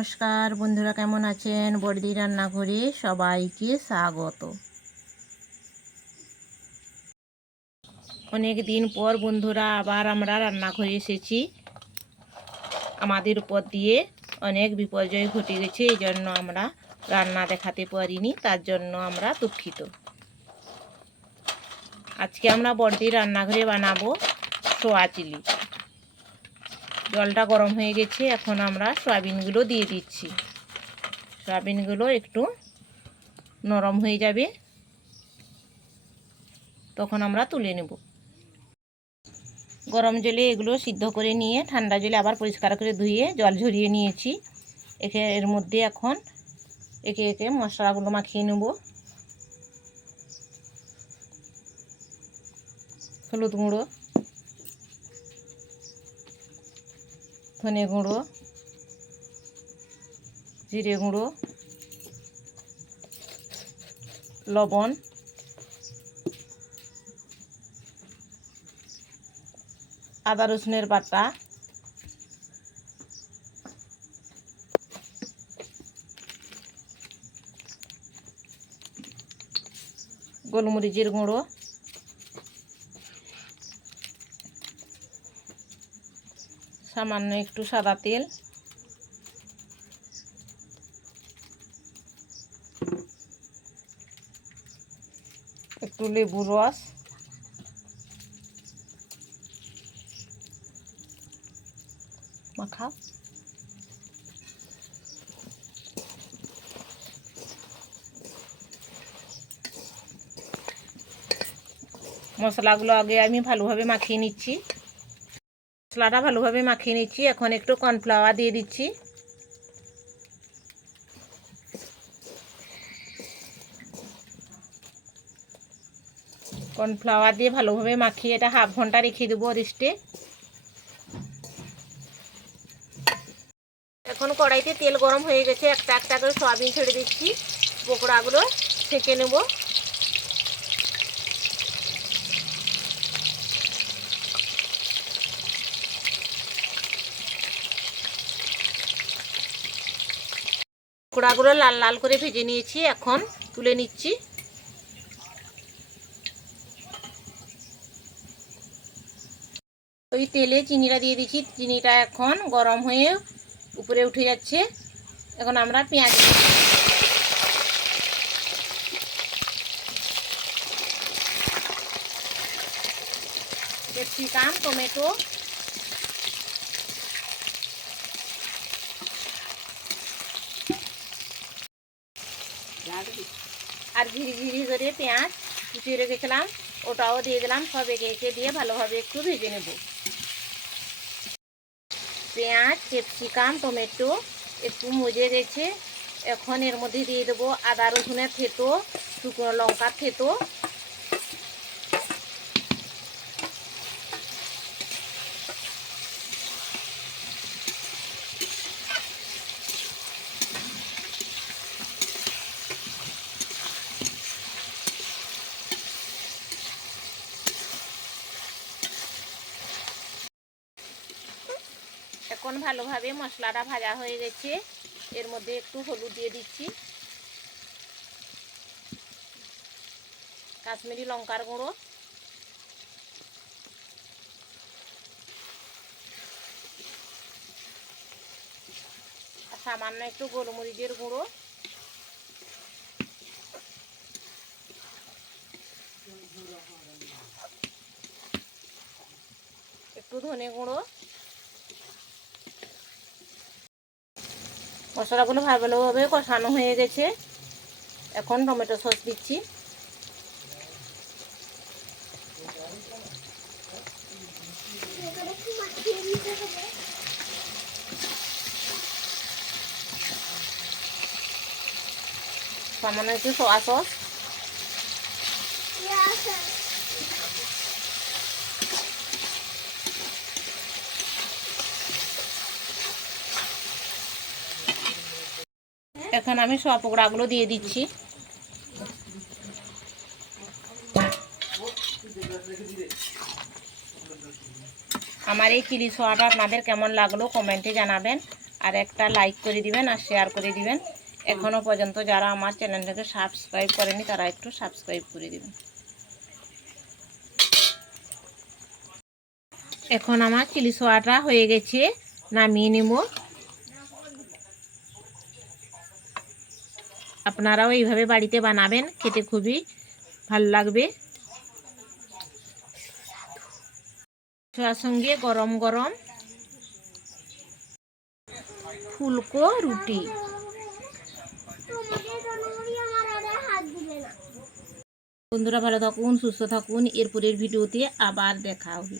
নমস্কার বন্ধুরা, কেমন আছেন? বড়দি রান্নাঘরে সবাইকে স্বাগত। অনেক দিন পর বন্ধুরা আবার আমরা রান্নাঘরে এসেছি। আমাদের উপর দিয়ে অনেক বিপর্যয় ঘটে গেছে, এই জন্য আমরা রান্না দেখাতে পারিনি, তার জন্য আমরা দুঃখিত। আজকে আমরা বড়দি রান্নাঘরে বানাবো সোয়া চিলি। জলটা গরম হয়ে গেছে, এখন আমরা সয়াবিনগুলো দিয়ে দিচ্ছি। সয়াবিনগুলো একটু নরম হয়ে যাবে, তখন আমরা তুলে নেব। গরম জলে এগুলো সিদ্ধ করে নিয়ে ঠান্ডা জলে আবার পরিষ্কার করে ধুয়ে জল ঝরিয়ে নিয়েছি। এর মধ্যে এখন একে একে মশলাগুলো মাখিয়ে নেব। হলুদ গুঁড়ো, ধনে গুঁড়ো, জিরে গুঁড়ো, লবণ, আদা রসুনের বাটা, গোলমরিচের গুঁড়ো, সামান্য একটু সাদা তেল, একটু লেবুর রস, মাখাও। মশলাগুলো আগে আমি ভালোভাবে মাখিয়ে নিচ্ছি। মশলাটা ভালোভাবে মাখিয়ে নিচ্ছি। এখন একটু কর্নফ্লাওয়ার দিয়ে দিচ্ছি। কর্নফ্লাওয়ার দিয়ে ভালোভাবে মাখিয়ে এটা হাফ ঘন্টা রেখে দেবো রেস্টে। এখন কড়াইতে তেল গরম হয়ে গেছে, একটা একটা করে সয়াবিন ছেড়ে দিচ্ছি। পকোড়াগুলো ছেঁকে নেব। পকোড়াগুলো লাল লাল করে ভেজে নিয়েছি, এখন তুলে নিচ্ছি। ওই তেলে চিনিটা দিয়ে দিচ্ছি। চিনিটা এখন গরম হয়ে উপরে উঠে যাচ্ছে। এখন আমরা পেঁয়াজ, ক্যাপসিকাম, টমেটো, আর ঝিরি করে পেঁয়াজ কুচিয়ে রেখেছিলাম ওটাও দিয়ে দিলাম। সব একে একে দিয়ে ভালোভাবে একটু ভেজে নেব। পেঁয়াজ, ক্যাপসিকাম, টমেটো একটু মজে গেছে। এখন এর মধ্যে দিয়ে দেবো আদা রসুনের থেতো, শুকনো লঙ্কার থেতো, এখন ভালোভাবে মশলাটা ভাজা হয়ে গেছে। এর মধ্যে একটু হলুদ দিয়ে দিচ্ছি, কাশ্মীরি লঙ্কার গুঁড়ো, আর সামান্য একটু গোলমরিচের গুঁড়ো, একটু ধনে গুঁড়ো। মশলাগুলো ভালোভাবে কষানো হয়ে গেছে। এখন টমেটো সস দিচ্ছি। সামান্য একটু সোয়া সস, এখন আমি সব পকোড়াগুলো দিয়ে দিচ্ছি। আমার এই চিলি সোয়াটা আপনাদের কেমন লাগলো কমেন্টে জানাবেন। আর একটা লাইক করে দিবেন আর শেয়ার করে দিবেন। এখনও পর্যন্ত যারা আমার চ্যানেলটাকে সাবস্ক্রাইব করেনি তারা একটু সাবস্ক্রাইব করে দিবেন। এখন আমার চিলি সোয়াটা হয়ে গেছে, নামিয়ে নেব। আপনারাও এইভাবে বাড়িতে বানাবেন, খেতে খুবই ভালো লাগবে। তার সঙ্গে গরম গরম ফুলকো রুটি। বন্ধুরা ভালো থাকুন, সুস্থ থাকুন। এরপরের ভিডিওতে আবার দেখা হবে।